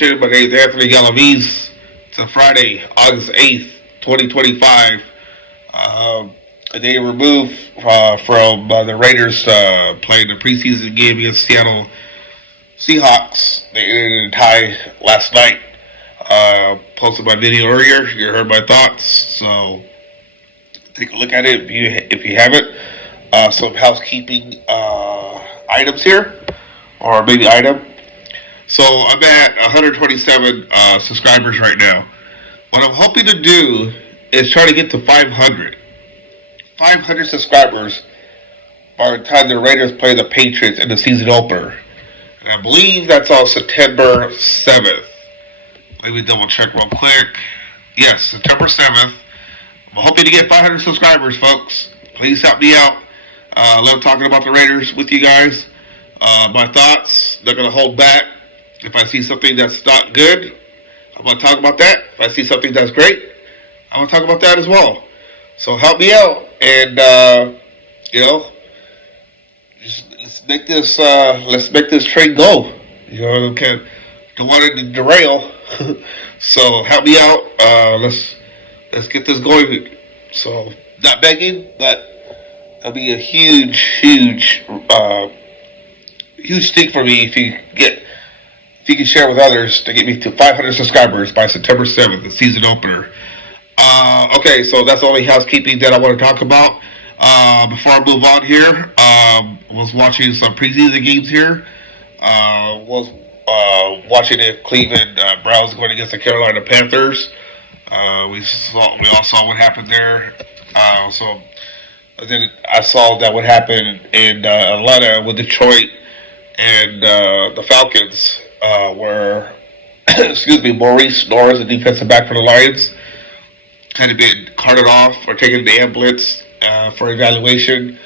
Nation. My name is Anthony Galaviz. It's Friday, August 8th, 2025. A day removed from the Raiders playing the preseason game against Seattle Seahawks. They ended in a tie last night. Posted my video earlier. You heard my thoughts. So take a look at it if you haven't. Some housekeeping items here, or maybe item. So I'm at 127 subscribers right now. What I'm hoping to do is try to get to 500. 500 subscribers by the time the Raiders play the Patriots in the season opener. And I believe that's on September 7th. Let me double check real quick. Yes, September 7th. I'm hoping to get 500 subscribers, folks. Please help me out. I love talking about the Raiders with you guys. My thoughts, not going to hold back. If I see something that's not good, I'm going to talk about that. If I see something that's great, I'm going to talk about that as well. So help me out, and let's make this train go. Don't want it to derail. So help me out. Let's get this going. So not begging, but that'll be a huge thing for me if you can share with others to get me to 500 subscribers by September 7th, the season opener. Okay, so that's the only housekeeping that I want to talk about. Before I move on here, was watching some preseason games here. Was watching the Cleveland Browns going against the Carolina Panthers. We all saw what happened there. So then I saw that what happened in Atlanta with Detroit and the Falcons, where Morice Norris, the defensive back for the Lions, had been carted off or taken to the ambulance for evaluation.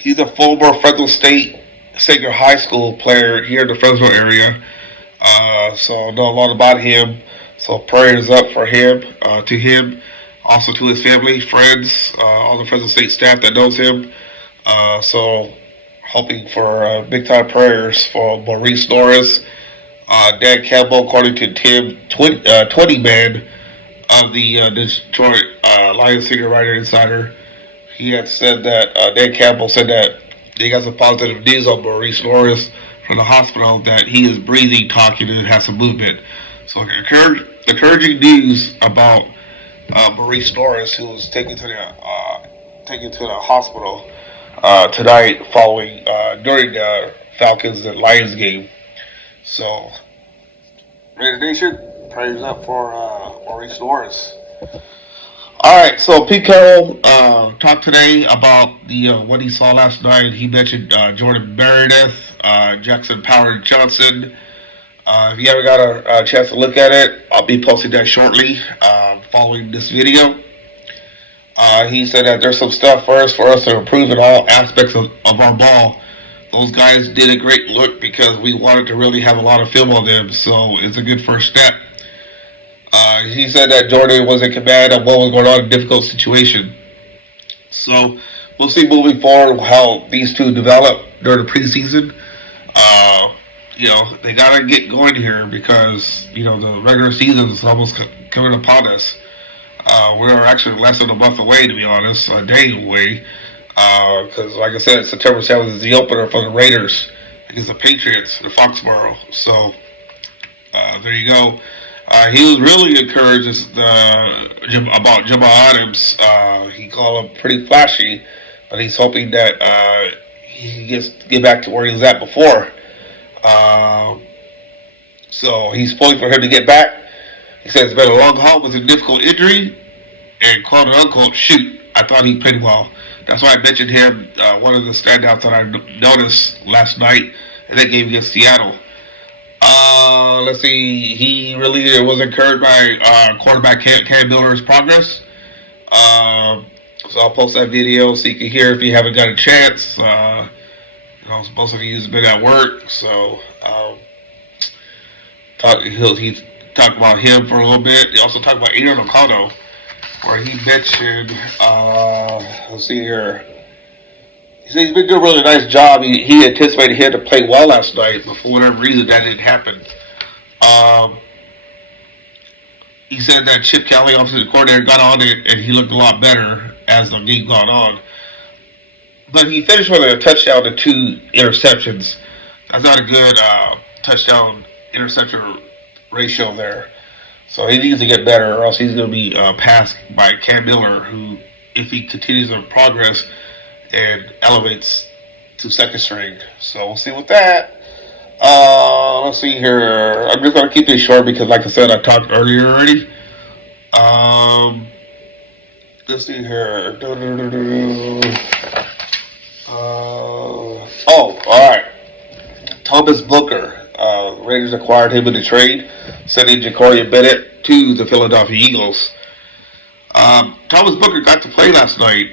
He's a former Fresno State Senior High School player here in the Fresno area, so I know a lot about him. So prayers up for him, to him, also to his family, friends, all the Fresno State staff that knows him. So hoping for big time prayers for Morice Norris. Dan Campbell, according to Tim 20 Man of the Detroit Lions senior writer insider, he had said that Dan Campbell said that they got some positive news on Morice Norris from the hospital, that he is breathing, talking, and has some movement. So encouraging news about Morice Norris, who was taken to the hospital tonight following during the Falcons and Lions game. So, Raider Nation, prayers up for Morice Norris. Alright, so Pete Carroll talked today about what he saw last night. He mentioned Jordan Meredith, Jackson Power Johnson. If you haven't got a chance to look at it, I'll be posting that shortly following this video. He said that there's some stuff for us to improve in all aspects of our ball. Those guys did a great look because we wanted to really have a lot of film on them, so it's a good first step. He said that Jordan was in command of what was going on in a difficult situation. So we'll see moving forward how these two develop during the preseason. They got to get going here because, the regular season is almost coming upon us. We're actually less than a month away, to be honest, a day away. Because, like I said, September 7th is the opener for the Raiders against the Patriots in Foxborough. So, there you go. He was really encouraged about Jamal Adams. He called him pretty flashy, but he's hoping that he can get back to where he was at before. So he's pulling for him to get back. He said it's been a long haul with a difficult injury, and quote unquote, shoot, I thought he played well. That's why I mentioned him, one of the standouts that I noticed last night in that game against Seattle. Let's see, he really was encouraged by quarterback Cam Miller's progress. So I'll post that video so you can hear if you haven't got a chance. Most of you have been at work, so he talked about him for a little bit. He also talked about Adrian O'Connell, where he mentioned, let's see here. he said he's been doing a really nice job. He anticipated him to play well last night, but for whatever reason that didn't happen. Um, he said that Chip Kelly, offensive coordinator, got on it and he looked a lot better as the game got on. But he finished with a touchdown and 2 interceptions. That's not a good touchdown interception ratio there. So he needs to get better, or else he's going to be passed by Cam Miller, who, if he continues on progress and elevates to second string. So we'll see with that. Let's see here. I'm just going to keep this short because, like I said, I talked earlier already. Let's see here. All right. Thomas Booker. Raiders acquired him in the trade, sending Ja'Cory Bennett to the Philadelphia Eagles. Thomas Booker got to play last night,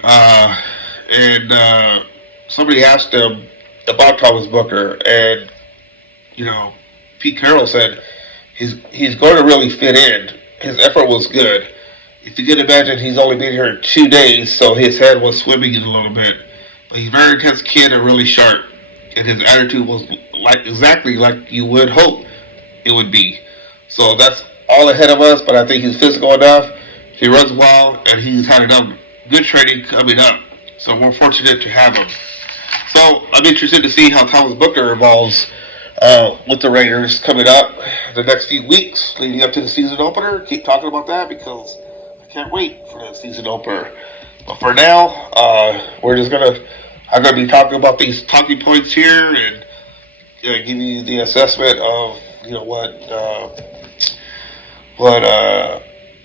and somebody asked him about Thomas Booker, and Pete Carroll said he's going to really fit in. His effort was good. If you can imagine, he's only been here 2 days, so his head was swimming in a little bit. But he's a very intense kid and really sharp, and his attitude was exactly like you would hope it would be. So that's all ahead of us, but I think he's physical enough. He runs well, and he's had enough good training coming up. So we're fortunate to have him. So I'm interested to see how Thomas Booker evolves with the Raiders coming up the next few weeks leading up to the season opener. Keep talking about that because I can't wait for the season opener. But for now, I'm gonna be talking about these talking points here and give you the assessment of what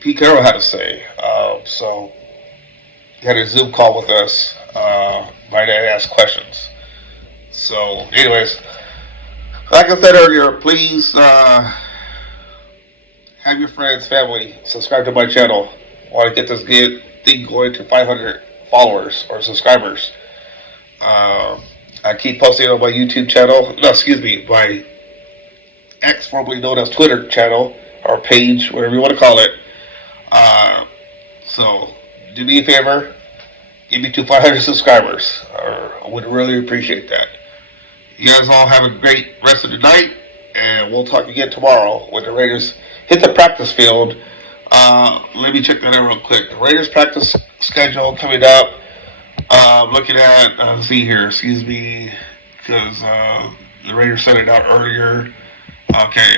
Pete Carroll had to say. So he had a Zoom call with us. Might ask questions. So, anyways, like I said earlier, please have your friends, family subscribe to my channel. I want to get this thing going to 500 followers or subscribers. I keep posting on my YouTube channel. No, excuse me, my X, formerly known as Twitter channel or page, whatever you want to call it. So do me a favor, give me to 500 subscribers. I would really appreciate that. You guys all have a great rest of the night, and we'll talk again tomorrow when the Raiders hit the practice field. Let me check that out real quick. The Raiders practice schedule coming up. Looking at, let's see here, excuse me, because the Raiders sent it out earlier. Okay,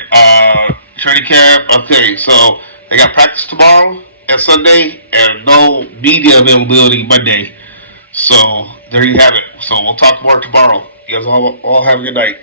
training camp. Okay, so they got practice tomorrow and Sunday, and no media availability Monday. So there you have it. So we'll talk more tomorrow. You guys all have a good night.